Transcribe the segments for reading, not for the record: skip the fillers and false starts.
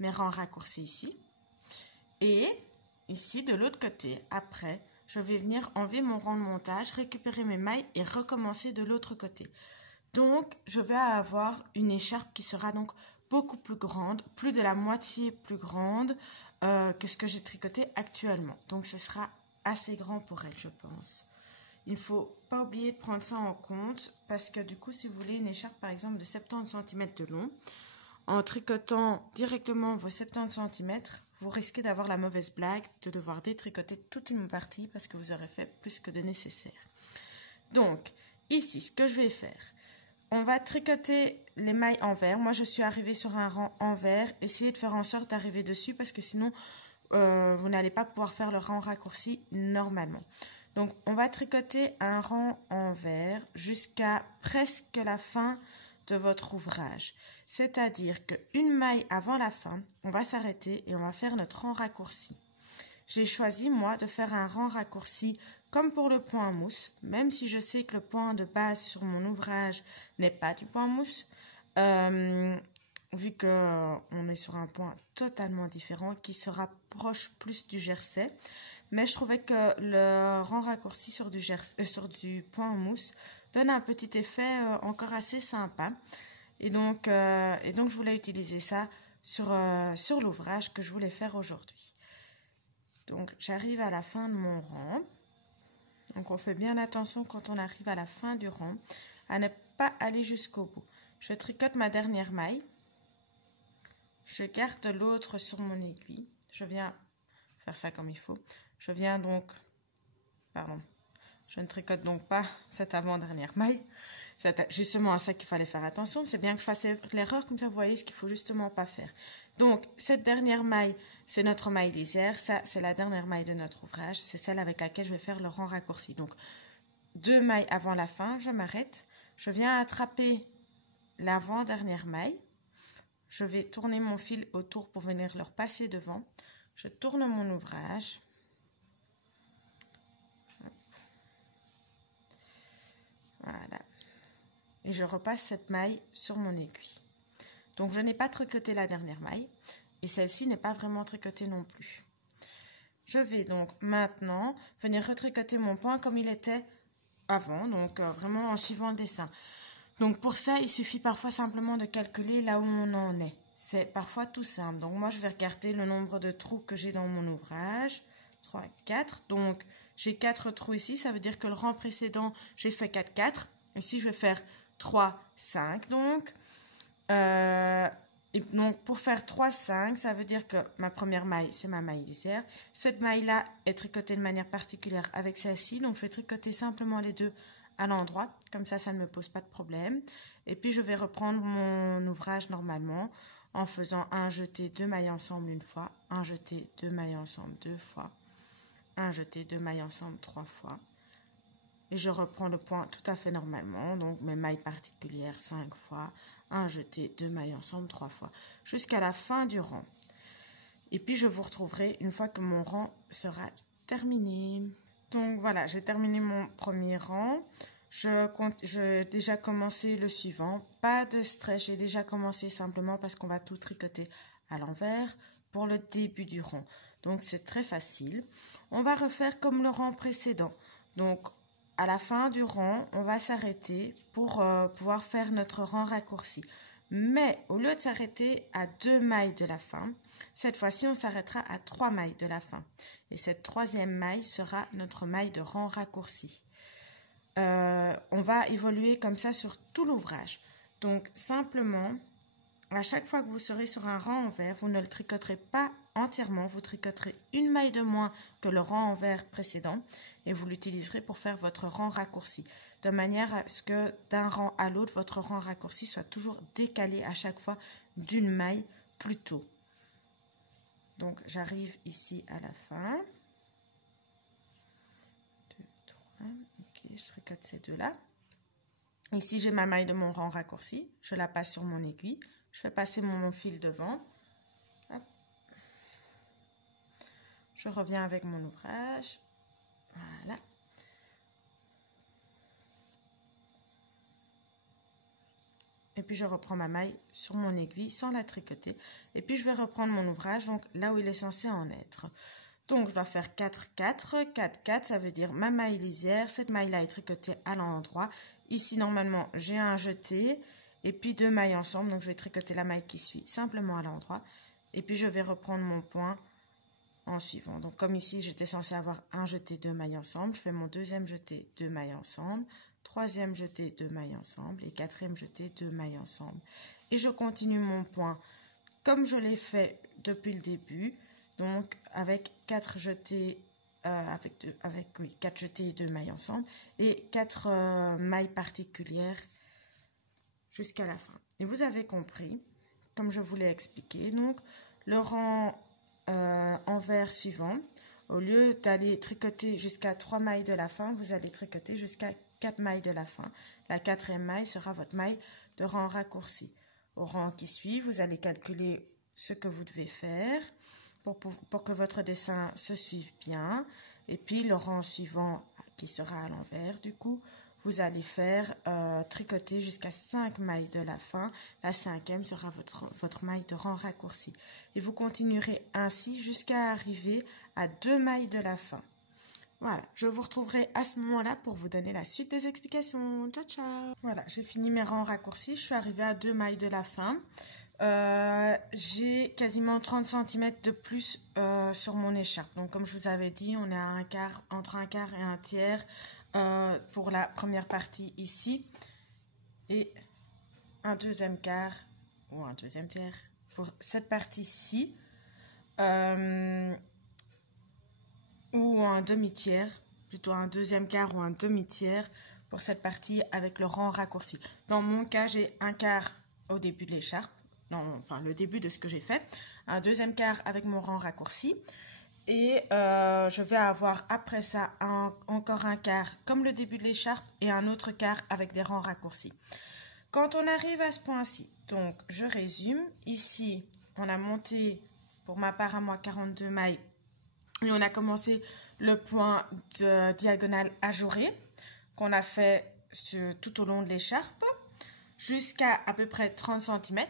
Mes rangs raccourcis ici et ici de l'autre côté. Après, je vais venir enlever mon rang de montage, récupérer mes mailles et recommencer de l'autre côté. Donc, je vais avoir une écharpe qui sera donc beaucoup plus grande, plus de la moitié plus grande que ce que j'ai tricoté actuellement. Donc, ce sera assez grand pour elle, je pense. Il ne faut pas oublier de prendre ça en compte parce que du coup, si vous voulez une écharpe par exemple de 70 cm de long, en tricotant directement vos 70 cm, vous risquez d'avoir la mauvaise blague de devoir détricoter toute une partie parce que vous aurez fait plus que de nécessaire. Donc, ici, ce que je vais faire, on va tricoter les mailles envers. Moi, je suis arrivée sur un rang envers. Essayez de faire en sorte d'arriver dessus parce que sinon, vous n'allez pas pouvoir faire le rang raccourci normalement. Donc, on va tricoter un rang envers jusqu'à presque la fin de votre ouvrage. C'est-à-dire qu'une maille avant la fin, on va s'arrêter et on va faire notre rang raccourci. J'ai choisi, moi, de faire un rang raccourci comme pour le point mousse, même si je sais que le point de base sur mon ouvrage n'est pas du point mousse, vu qu'on est sur un point totalement différent qui se rapproche plus du jersey. Mais je trouvais que le rang raccourci sur du point mousse donne un petit effet encore assez sympa. Et donc, je voulais utiliser ça sur l'ouvrage que je voulais faire aujourd'hui. Donc, j'arrive à la fin de mon rang. Donc, on fait bien attention quand on arrive à la fin du rang à ne pas aller jusqu'au bout. Je tricote ma dernière maille. Je garde l'autre sur mon aiguille. Je viens faire ça comme il faut. Je viens donc... Pardon. Je ne tricote donc pas cette avant-dernière maille. C'est justement à ça qu'il fallait faire attention. C'est bien que je fasse l'erreur, comme ça vous voyez ce qu'il ne faut justement pas faire. Donc, cette dernière maille, c'est notre maille lisière. Ça, c'est la dernière maille de notre ouvrage. C'est celle avec laquelle je vais faire le rang raccourci. Donc, 2 mailles avant la fin, je m'arrête. Je viens attraper l'avant-dernière maille. Je vais tourner mon fil autour pour venir leur passer devant. Je tourne mon ouvrage. Voilà. Et je repasse cette maille sur mon aiguille. Donc, je n'ai pas tricoté la dernière maille. Et celle-ci n'est pas vraiment tricotée non plus. Je vais donc maintenant venir retricoter mon point comme il était avant. Donc, vraiment en suivant le dessin. Donc, pour ça, il suffit parfois simplement de calculer là où on en est. C'est parfois tout simple. Donc, moi, je vais regarder le nombre de trous que j'ai dans mon ouvrage. 3, 4. Donc, j'ai 4 trous ici. Ça veut dire que le rang précédent, j'ai fait 4, 4. Ici, je vais faire 3, 5. Donc, et donc, pour faire 3, 5, ça veut dire que ma première maille, c'est ma maille lisière. Cette maille-là est tricotée de manière particulière avec celle-ci. Donc, je vais tricoter simplement les deux à l'endroit. Comme ça ne me pose pas de problème. Et puis, je vais reprendre mon ouvrage normalement en faisant un jeté, 2 mailles ensemble une fois, un jeté, 2 mailles ensemble 2 fois, un jeté, 2 mailles ensemble 3 fois. Et je reprends le point tout à fait normalement, donc mes mailles particulières 5 fois, un jeté, 2 mailles ensemble 3 fois, jusqu'à la fin du rang. Et puis je vous retrouverai une fois que mon rang sera terminé. Donc voilà, j'ai terminé mon premier rang. J'ai déjà commencé le suivant. Pas de stress, j'ai déjà commencé simplement parce qu'on va tout tricoter à l'envers pour le début du rang. Donc c'est très facile. On va refaire comme le rang précédent. Donc à la fin du rang, on va s'arrêter pour pouvoir faire notre rang raccourci. Mais au lieu de s'arrêter à 2 mailles de la fin, cette fois-ci, on s'arrêtera à 3 mailles de la fin. Et cette troisième maille sera notre maille de rang raccourci. On va évoluer comme ça sur tout l'ouvrage. Donc, simplement, à chaque fois que vous serez sur un rang envers, vous ne le tricoterez pas entièrement. Vous tricoterez une maille de moins que le rang envers précédent et vous l'utiliserez pour faire votre rang raccourci. De manière à ce que d'un rang à l'autre, votre rang raccourci soit toujours décalé à chaque fois d'une maille plus tôt. Donc, j'arrive ici à la fin. 2, 3, ok, je tricote ces deux-là. Ici, j'ai ma maille de mon rang raccourci. Je la passe sur mon aiguille. Je fais passer mon fil devant. Hop. Je reviens avec mon ouvrage. Voilà. Et puis je reprends ma maille sur mon aiguille sans la tricoter. Et puis je vais reprendre mon ouvrage, donc là où il est censé en être. Donc je dois faire 4, 4, 4, 4, ça veut dire ma maille lisière. Cette maille-là est tricotée à l'endroit. Ici, normalement, j'ai un jeté et puis 2 mailles ensemble. Donc je vais tricoter la maille qui suit simplement à l'endroit. Et puis je vais reprendre mon point en suivant. Donc comme ici, j'étais censée avoir un jeté, 2 mailles ensemble. Je fais mon deuxième jeté, 2 mailles ensemble. Troisième jeté, 2 mailles ensemble et quatrième jeté, 2 mailles ensemble. Et je continue mon point comme je l'ai fait depuis le début, donc avec 4 jetés, 4 jetés et 2 mailles ensemble et 4 mailles particulières jusqu'à la fin. Et vous avez compris, comme je vous l'ai expliqué, donc le rang envers suivant, au lieu d'aller tricoter jusqu'à 3 mailles de la fin, vous allez tricoter jusqu'à 4 mailles de la fin. La 4e maille sera votre maille de rang raccourci. Au rang qui suit, vous allez calculer ce que vous devez faire pour que votre dessin se suive bien. Et puis le rang suivant qui sera à l'envers, du coup, vous allez faire tricoter jusqu'à 5 mailles de la fin. La 5e sera votre maille de rang raccourci. Et vous continuerez ainsi jusqu'à arriver à 2 mailles de la fin. Voilà, je vous retrouverai à ce moment-là pour vous donner la suite des explications. Ciao, ciao! Voilà, j'ai fini mes rangs raccourcis. Je suis arrivée à 2 mailles de la fin. J'ai quasiment 30 cm de plus sur mon écharpe. Donc, comme je vous avais dit, on est à un quart, entre un quart et un tiers pour la première partie ici. Et un deuxième quart ou un deuxième tiers pour cette partie-ci. Ou un demi-tiers, plutôt un deuxième quart ou un demi-tiers pour cette partie avec le rang raccourci. Dans mon cas, j'ai un quart au début de l'écharpe, enfin le début de ce que j'ai fait, un deuxième quart avec mon rang raccourci et je vais avoir après ça encore un quart comme le début de l'écharpe et un autre quart avec des rangs raccourcis. Quand on arrive à ce point-ci, donc je résume, ici on a monté pour ma part à moi 42 mailles. Et on a commencé le point de diagonale ajouré qu'on a fait tout au long de l'écharpe jusqu'à à peu près 30 cm.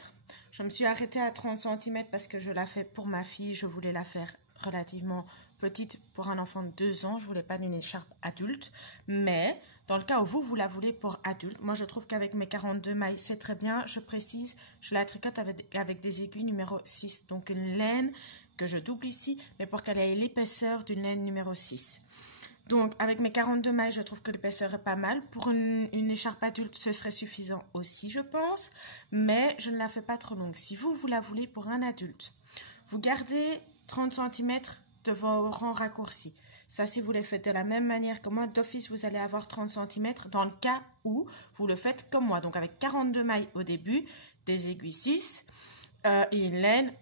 Je me suis arrêtée à 30 cm parce que je la fais pour ma fille. Je voulais la faire relativement petite pour un enfant de 2 ans. Je ne voulais pas d'une écharpe adulte. Mais dans le cas où vous la voulez pour adulte, moi je trouve qu'avec mes 42 mailles, c'est très bien. Je précise, je la tricote avec des aiguilles numéro 6. Donc une laine que je double ici, mais pour qu'elle ait l'épaisseur d'une laine numéro 6. Donc, avec mes 42 mailles, je trouve que l'épaisseur est pas mal. Pour une écharpe adulte, ce serait suffisant aussi, je pense. Mais je ne la fais pas trop longue. Si vous la voulez pour un adulte, vous gardez 30 cm de vos rangs raccourcis. Ça, si vous les faites de la même manière que moi, d'office, vous allez avoir 30 cm dans le cas où vous le faites comme moi. Donc, avec 42 mailles au début, des aiguilles 6 et une laine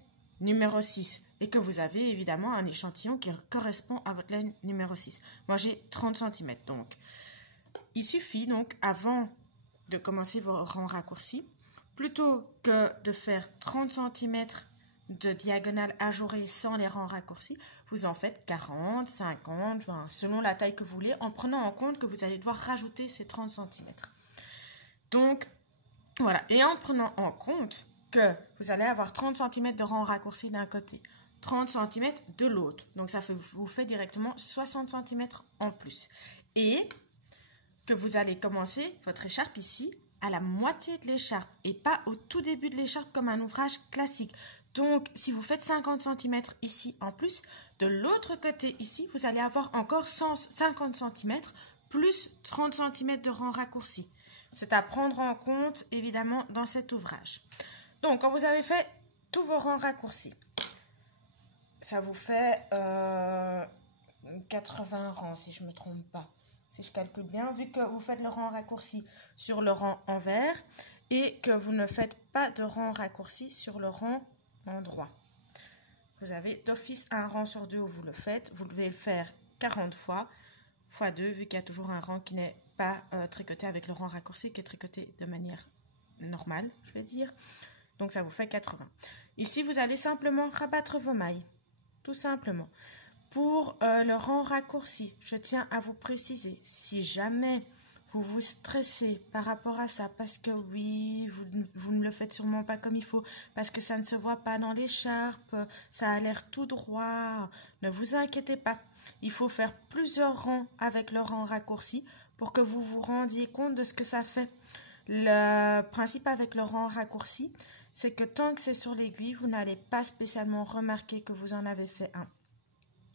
numéro 6. Et que vous avez évidemment un échantillon qui correspond à votre laine numéro 6. Moi, j'ai 30 cm. Donc, il suffit, donc, avant de commencer vos rangs raccourcis, plutôt que de faire 30 cm de diagonale ajourée sans les rangs raccourcis, vous en faites 40, 50, 20, selon la taille que vous voulez, en prenant en compte que vous allez devoir rajouter ces 30 cm. Donc, voilà. Et en prenant en compte que vous allez avoir 30 cm de rangs raccourcis d'un côté, 30 cm de l'autre. Donc, ça vous fait directement 60 cm en plus. Et que vous allez commencer votre écharpe ici à la moitié de l'écharpe et pas au tout début de l'écharpe comme un ouvrage classique. Donc, si vous faites 50 cm ici en plus, de l'autre côté ici, vous allez avoir encore 150 cm plus 30 cm de rang raccourci. C'est à prendre en compte, évidemment, dans cet ouvrage. Donc, quand vous avez fait tous vos rangs raccourcis, ça vous fait 80 rangs, si je ne me trompe pas. Si je calcule bien, vu que vous faites le rang raccourci sur le rang envers et que vous ne faites pas de rang raccourci sur le rang endroit. Vous avez d'office un rang sur deux où vous le faites. Vous devez le faire 40 fois, fois 2, vu qu'il y a toujours un rang qui n'est pas tricoté avec le rang raccourci, qui est tricoté de manière normale, je vais dire. Donc, ça vous fait 80. Ici, vous allez simplement rabattre vos mailles. Tout simplement. Pour le rang raccourci, je tiens à vous préciser, si jamais vous vous stressez par rapport à ça, parce que oui, vous ne le faites sûrement pas comme il faut, parce que ça ne se voit pas dans l'écharpe, ça a l'air tout droit, ne vous inquiétez pas. Il faut faire plusieurs rangs avec le rang raccourci pour que vous vous rendiez compte de ce que ça fait. Le principe avec le rang raccourci, c'est que tant que c'est sur l'aiguille, vous n'allez pas spécialement remarquer que vous en avez fait un.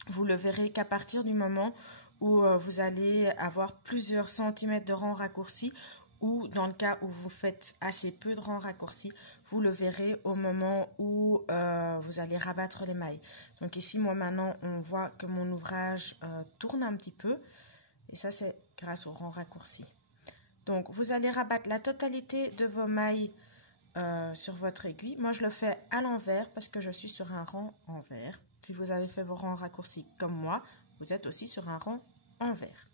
Vous le verrez qu'à partir du moment où vous allez avoir plusieurs centimètres de rang raccourci, ou dans le cas où vous faites assez peu de rang raccourci, vous le verrez au moment où vous allez rabattre les mailles. Donc ici, moi maintenant, on voit que mon ouvrage tourne un petit peu, et ça c'est grâce au rang raccourci. Donc vous allez rabattre la totalité de vos mailles sur votre aiguille. Moi je le fais à l'envers parce que je suis sur un rang envers. Si vous avez fait vos rangs raccourcis comme moi, vous êtes aussi sur un rang envers.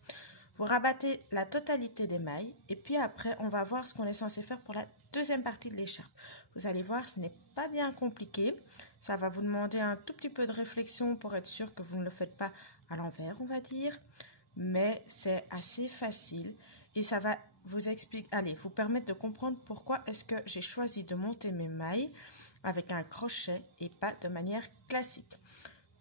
Vous rabattez la totalité des mailles et puis après on va voir ce qu'on est censé faire pour la deuxième partie de l'écharpe. Vous allez voir, ce n'est pas bien compliqué. Ça va vous demander un tout petit peu de réflexion pour être sûr que vous ne le faites pas à l'envers, on va dire. Mais c'est assez facile et ça va vous permettre de comprendre pourquoi est-ce que j'ai choisi de monter mes mailles avec un crochet et pas de manière classique.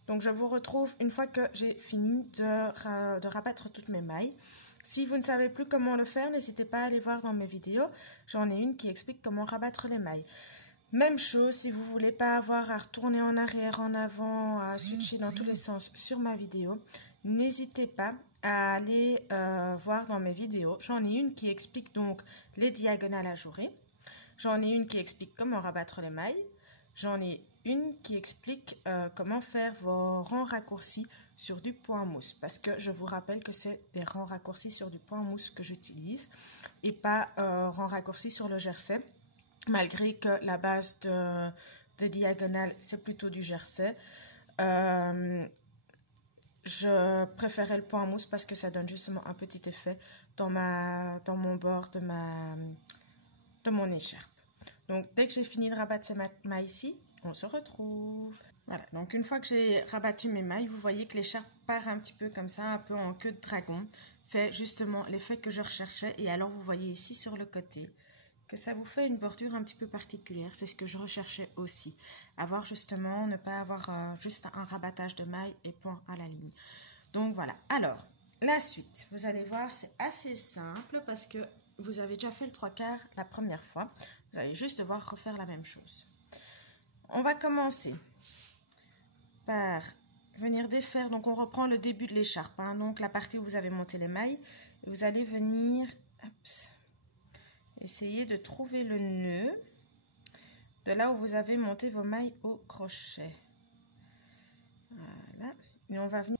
Donc je vous retrouve une fois que j'ai fini de rabattre toutes mes mailles. Si vous ne savez plus comment le faire, n'hésitez pas à aller voir dans mes vidéos. J'en ai une qui explique comment rabattre les mailles. Même chose, si vous ne voulez pas avoir à retourner en arrière, en avant, à switcher dans tous les sens sur ma vidéo, n'hésitez pas à aller voir dans mes vidéos. J'en ai une qui explique donc les diagonales ajourées. J'en ai une qui explique comment rabattre les mailles. J'en ai une qui explique comment faire vos rangs raccourcis sur du point mousse. Parce que je vous rappelle que c'est des rangs raccourcis sur du point mousse que j'utilise et pas rangs raccourcis sur le jersey. Malgré que la base de diagonale, c'est plutôt du jersey. Je préférais le point mousse parce que ça donne justement un petit effet dans mon bord de mon écharpe. Donc, dès que j'ai fini de rabattre ces mailles ici, on se retrouve. Voilà, donc une fois que j'ai rabattu mes mailles, vous voyez que l'écharpe part un petit peu comme ça, un peu en queue de dragon. C'est justement l'effet que je recherchais. Et alors, vous voyez ici sur le côté que ça vous fait une bordure un petit peu particulière. C'est ce que je recherchais aussi. Avoir justement, ne pas avoir juste un rabattage de mailles et point à la ligne. Donc voilà. Alors, la suite, vous allez voir, c'est assez simple parce que vous avez déjà fait le 3/4 la première fois. Vous allez juste devoir refaire la même chose. On va commencer par venir défaire. Donc, on reprend le début de l'écharpe. Hein, donc, la partie où vous avez monté les mailles. Et vous allez venir... Essayez de trouver le nœud de là où vous avez monté vos mailles au crochet. Voilà. Et on va venir...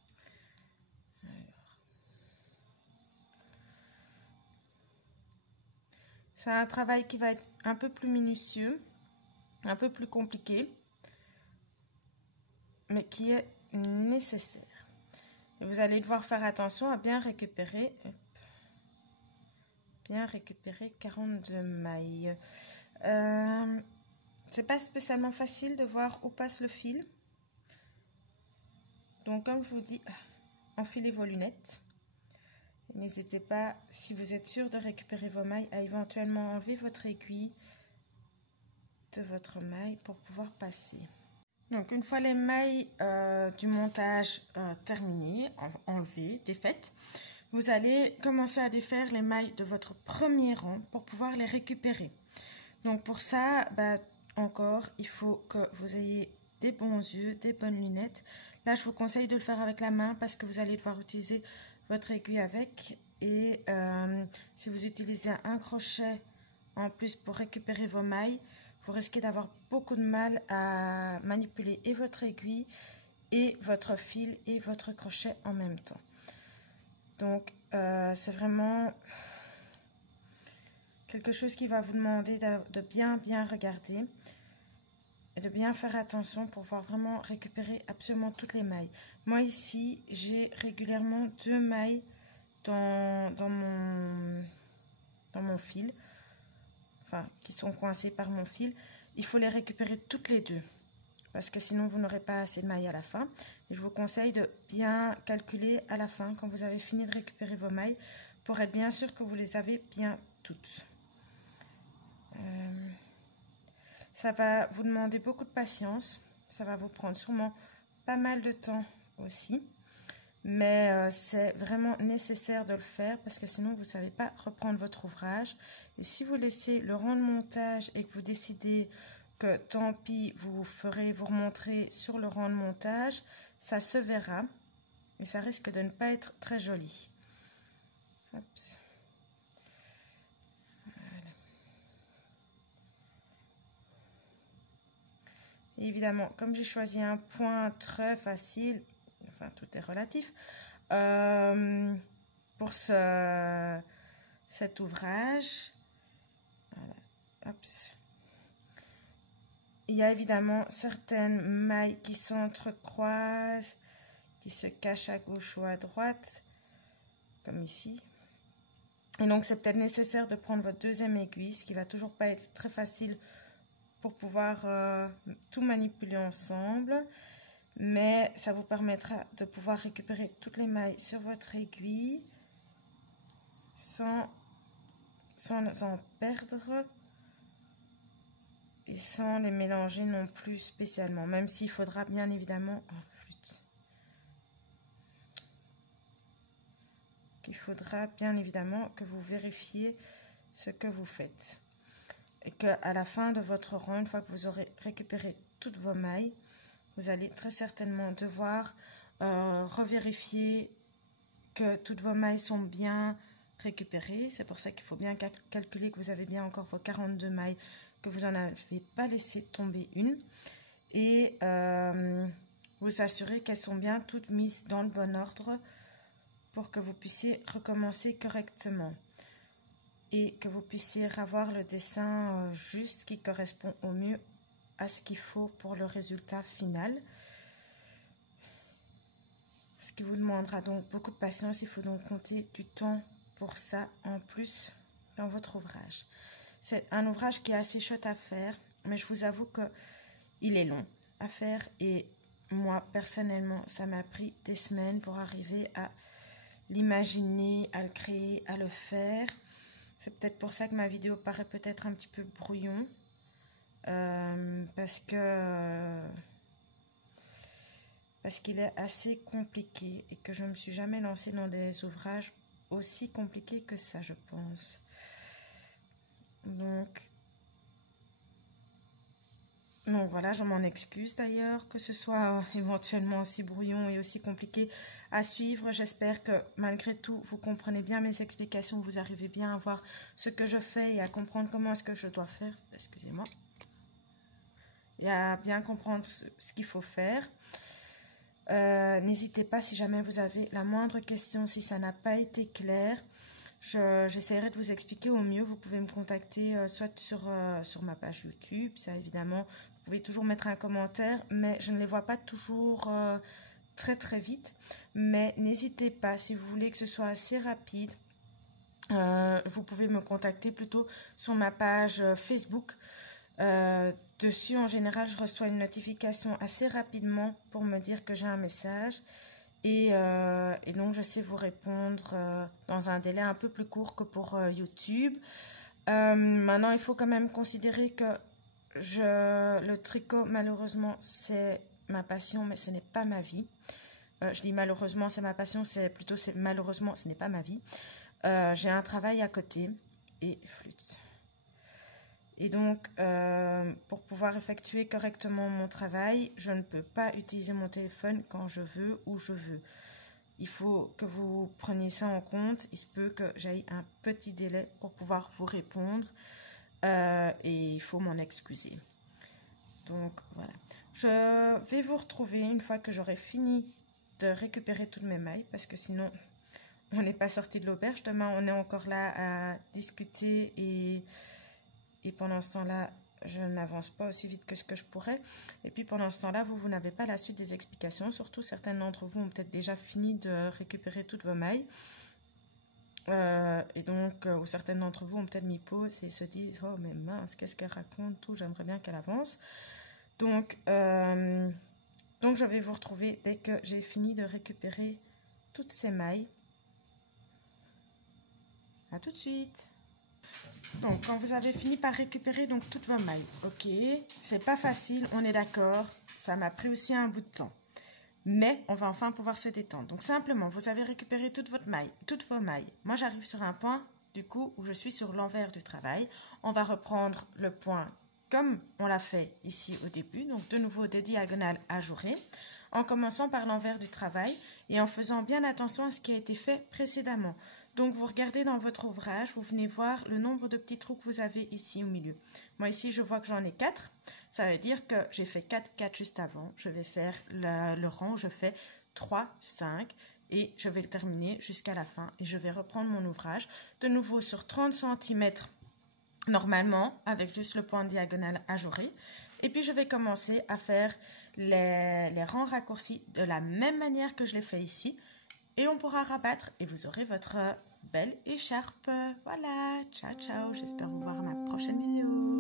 C'est un travail qui va être un peu plus minutieux, un peu plus compliqué, mais qui est nécessaire. Et vous allez devoir faire attention à bien récupérer... Bien récupérer 42 mailles. C'est pas spécialement facile de voir où passe le fil. Donc comme je vous dis, enfilez vos lunettes. N'hésitez pas, si vous êtes sûr de récupérer vos mailles, à éventuellement enlever votre aiguille de votre maille pour pouvoir passer. Donc une fois les mailles du montage terminées, enlevées, défaites, vous allez commencer à défaire les mailles de votre premier rang pour pouvoir les récupérer. Donc pour ça, encore, il faut que vous ayez des bons yeux, des bonnes lunettes. Là, je vous conseille de le faire avec la main parce que vous allez devoir utiliser votre aiguille avec. Et si vous utilisez un crochet en plus pour récupérer vos mailles, vous risquez d'avoir beaucoup de mal à manipuler et votre aiguille et votre fil et votre crochet en même temps. Donc, c'est vraiment quelque chose qui va vous demander de bien regarder et de bien faire attention pour pouvoir vraiment récupérer absolument toutes les mailles. Moi ici, j'ai régulièrement 2 mailles dans mon fil, enfin qui sont coincées par mon fil. Il faut les récupérer toutes les deux parce que sinon vous n'aurez pas assez de mailles à la fin. Et je vous conseille de bien calculer à la fin, quand vous avez fini de récupérer vos mailles, pour être bien sûr que vous les avez bien toutes. Ça va vous demander beaucoup de patience, ça va vous prendre sûrement pas mal de temps aussi, mais c'est vraiment nécessaire de le faire parce que sinon vous ne savez pas reprendre votre ouvrage. Et si vous laissez le rang de montage et que vous décidez que tant pis, vous remonterez sur le rang de montage, ça se verra et ça risque de ne pas être très joli. Oups. Voilà. Et évidemment, comme j'ai choisi un point très facile, enfin tout est relatif, pour cet ouvrage, voilà. Oups. Il y a évidemment certaines mailles qui s'entrecroisent, qui se cachent à gauche ou à droite, comme ici. Et donc, c'est peut-être nécessaire de prendre votre deuxième aiguille, ce qui va toujours pas être très facile pour pouvoir tout manipuler ensemble. Mais ça vous permettra de pouvoir récupérer toutes les mailles sur votre aiguille sans en perdre. Et sans les mélanger non plus spécialement, même s'il faudra bien évidemment... Oh, flûte. Il faudra bien évidemment que vous vérifiez ce que vous faites. Et qu'à la fin de votre rang, une fois que vous aurez récupéré toutes vos mailles, vous allez très certainement devoir revérifier que toutes vos mailles sont bien récupérées. C'est pour ça qu'il faut bien calculer que vous avez bien encore vos 42 mailles, que vous n'en avez pas laissé tomber une, et vous assurer qu'elles sont bien toutes mises dans le bon ordre pour que vous puissiez recommencer correctement et que vous puissiez avoir le dessin juste qui correspond au mieux à ce qu'il faut pour le résultat final. Ce qui vous demandera donc beaucoup de patience. Il faut donc compter du temps pour ça en plus dans votre ouvrage. C'est un ouvrage qui est assez chouette à faire, mais je vous avoue qu'il est long à faire et moi, personnellement, ça m'a pris des semaines pour arriver à l'imaginer, à le créer, à le faire. C'est peut-être pour ça que ma vidéo paraît peut-être un petit peu brouillon, parce qu'il est assez compliqué et que je ne me suis jamais lancée dans des ouvrages aussi compliqués que ça, je pense. Donc voilà, je m'en excuse d'ailleurs que ce soit éventuellement aussi brouillon et aussi compliqué à suivre. J'espère que malgré tout, vous comprenez bien mes explications, vous arrivez bien à voir ce que je fais et à comprendre comment est-ce que je dois faire. Excusez-moi. Et à bien comprendre ce qu'il faut faire. N'hésitez pas si jamais vous avez la moindre question, si ça n'a pas été clair. J'essaierai de vous expliquer au mieux. Vous pouvez me contacter soit sur ma page YouTube, ça évidemment. Vous pouvez toujours mettre un commentaire, mais je ne les vois pas toujours très vite. Mais n'hésitez pas, si vous voulez que ce soit assez rapide, vous pouvez me contacter plutôt sur ma page Facebook. Dessus, en général, je reçois une notification assez rapidement pour me dire que j'ai un message. Et donc, je sais vous répondre dans un délai un peu plus court que pour YouTube. Maintenant, il faut quand même considérer que le tricot, malheureusement, c'est ma passion, mais ce n'est pas ma vie. Je dis malheureusement, c'est ma passion, malheureusement, ce n'est pas ma vie. J'ai un travail à côté et flûte. Et donc, pour pouvoir effectuer correctement mon travail, je ne peux pas utiliser mon téléphone quand je veux, où je veux. Il faut que vous preniez ça en compte. Il se peut que j'aille un petit délai pour pouvoir vous répondre. Et il faut m'en excuser. Donc, voilà. Je vais vous retrouver une fois que j'aurai fini de récupérer toutes mes mailles. Parce que sinon, on n'est pas sorti de l'auberge. Demain, on est encore là à discuter et pendant ce temps-là, je n'avance pas aussi vite que ce que je pourrais. Et puis pendant ce temps-là, vous n'avez pas la suite des explications. Surtout, certaines d'entre vous ont peut-être déjà fini de récupérer toutes vos mailles. Et donc, ou certaines d'entre vous ont peut-être mis pause et se disent « Oh, mais mince, qu'est-ce qu'elle raconte tout, j'aimerais bien qu'elle avance. » Donc je vais vous retrouver dès que j'ai fini de récupérer toutes ces mailles. À tout de suite. Donc, quand vous avez fini par récupérer donc toutes vos mailles, ok, c'est pas facile, on est d'accord, ça m'a pris aussi un bout de temps. Mais on va enfin pouvoir se détendre. Donc, simplement, vous avez récupéré toutes vos mailles. Moi, j'arrive sur un point, du coup, où je suis sur l'envers du travail. On va reprendre le point comme on l'a fait ici au début. Donc, de nouveau, des diagonales ajourées, en commençant par l'envers du travail et en faisant bien attention à ce qui a été fait précédemment. Donc, vous regardez dans votre ouvrage, vous venez voir le nombre de petits trous que vous avez ici au milieu. Moi, ici, je vois que j'en ai 4. Ça veut dire que j'ai fait 4 juste avant. Je vais faire le rang, je fais 3, 5 et je vais le terminer jusqu'à la fin. Et je vais reprendre mon ouvrage de nouveau sur 30 cm normalement, avec juste le point diagonal ajouré. Et puis, je vais commencer à faire les rangs raccourcis de la même manière que je l'ai fait ici. Et on pourra rabattre et vous aurez votre belle écharpe. Voilà, ciao, ciao. J'espère vous voir à ma prochaine vidéo.